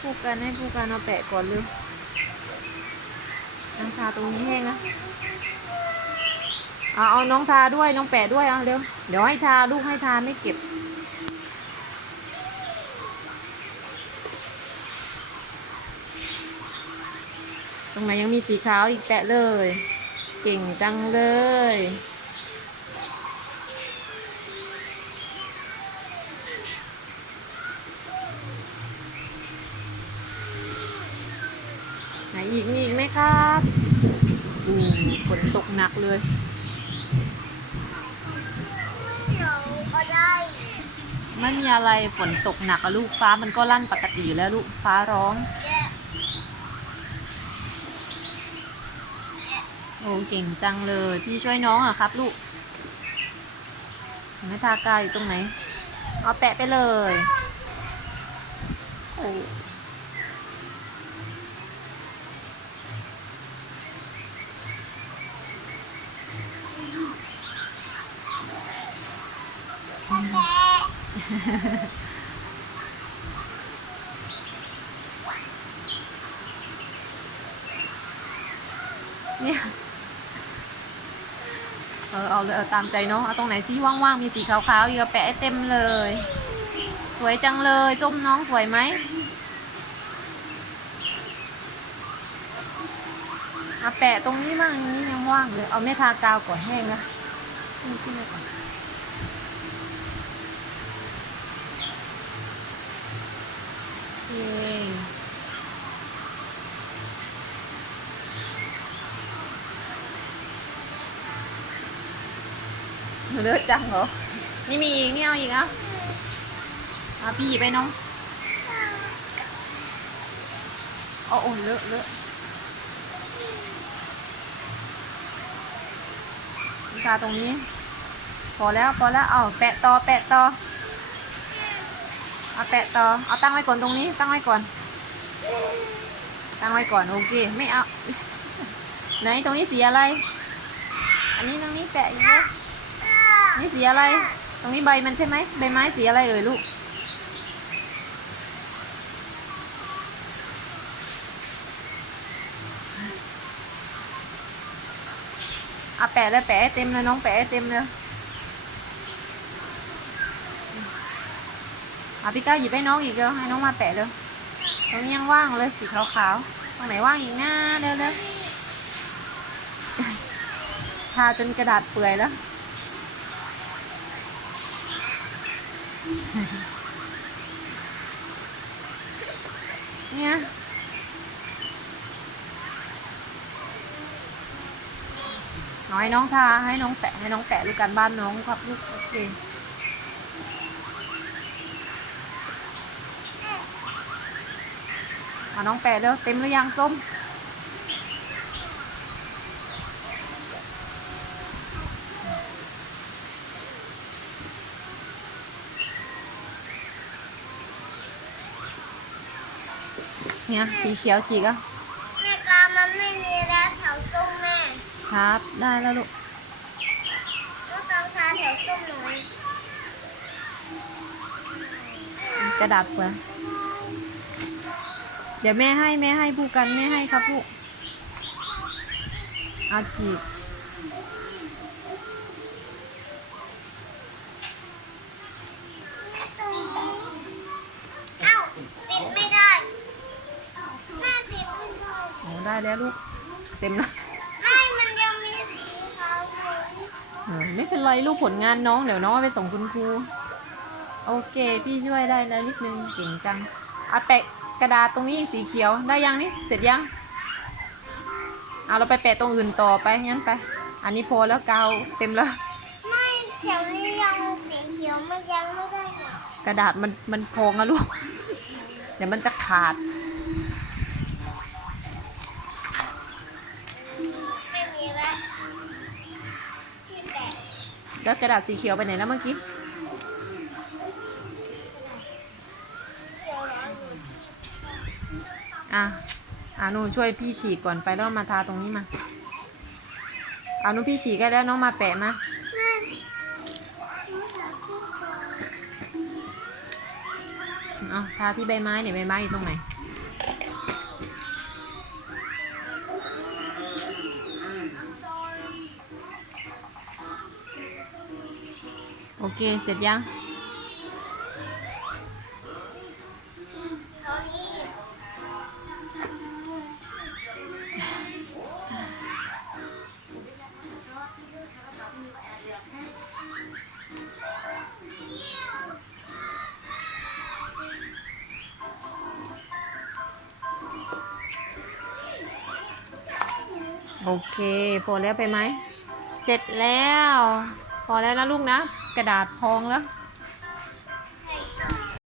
ผู้กันให้ผู้กันเอาแปะก่อนเร็วน้องทาตรงนี้แห้งนะเอาเอาน้องทาด้วยน้องแปะด้วยเอาเร็วเดี๋ยวให้ทาลูกให้ทาไม่เก็บตรงไหนยังมีสีขาวอีกแปะเลย เก่งจังเลย นตกหนักเลยหนูก็ได้ไม่มีอะไรฝนตกหนักอะลูกฟ้ามันก็ลั่นปกติอยู่แล้วลูกฟ้าร้องโอ้เก่งจังเลยพี่ช่วยน้องเหรอะครับ ลูกไม่ทากาวอยู่ตรงไหน เอาแปะไปเลยโอ้ เนี่ยเออเอาเลยเอาตามใจเนาะเอาตรงไหนที่ว่างๆมีสีขาวๆอีกเอาแปะให้เต็มเลย สวยจังเลยส้มน้องสวยไหมเอาแปะตรงนี้มั่งนี้ยังว่างเลยเอาไม่ทากาวก่อนแห้งนะนี่ขึ้นมาก่อน เลือดจังเหรอ นี่มีอีกนี่เอาอีกอะเอาพี่ไปน้องเอาโอ้เลอะเลอะทาตรงนี้ พอแล้วพอแล้วเอาแปะต่อแปะต่อเอาแปะต่อเอาตั้งไว้ก่อนตรงนี้ ตั้งไว้ก่อน ตั้งไว้ก่อนโอเคไม่เอาไหนตรงนี้สีอะไร อันนี้ตรงนี้แปะอยู่เลย นี่สีอะไร ตรงนี้ใบมันใช่ไหมใบไม้สีอะไรเอ่ยลูก อะแปะเลยแปะเต็มเลยน้องแปะเต็มเลยอะพี่ก้าวหยิบให้น้องอีกเร็วให้น้องมาแปะเร็วตรงนี้ยังว่างเลยสีขาวๆ ตรงไหนว่างอีกนะเร็วเร็วทาจนกระดาษเปื่อยแล้ว เนี่ยน้อยน้องทาให้น้องแตะให้น้องแตะลูกการบ้านน้องครับลูกโอเคเอาน้องแปะเร็วเต็มหรือยังส้ม เนี่ยสีเขียวฉีกอะแม่กามันไม่มีแล้วแถวส้มแม่ครับ ได้แล้วลูกแม่กาทาแถวส้มหน่อยกระดาษเปล่าเดี๋ยวแม่ให้แม่ให้ผู้กันแม่ให้ครับผู้เอาฉีก แล้วลูก เต็มแล้วไม่มันยังมีสีขาวอยู่เออไม่เป็นไรลูกผลงานน้องเดี๋ยวน้องเอาไปส่งคุณครู โอเค พี่ช่วยได้แล้วนิดนึงเก่งจังเอาแปะกระดาษตรงนี้สีเขียวได้ยังนี่เสร็จยังเอาเราไปแปะตรงอื่นต่อไปงั้นไป อันนี้พอแล้วกาวเต็มแล้ว ไม่แถวนี้ยังสีเขียวไม่ยังไม่ได้เลยกระดาษมันมันพองอะลูก เดี๋ยวมันจะขาด แล้วกระดาษสีเขียวไปไหนแล้วเมื่อกี้อะอะหนูช่วยพี่ฉีกก่อนไปแล้วมาทาตรงนี้มาอานูพี่ฉีกได้แล้วน้องมาแปะมาแม่เอาทาที่ใบไม้เนี่ยใบไม้อยู่ตรงไหน โอเค เสร็จยังโอเค พอแล้วไปไหม เสร็จแล้ว พอแล้วนะลูกนะ กระดาษพองแล้ว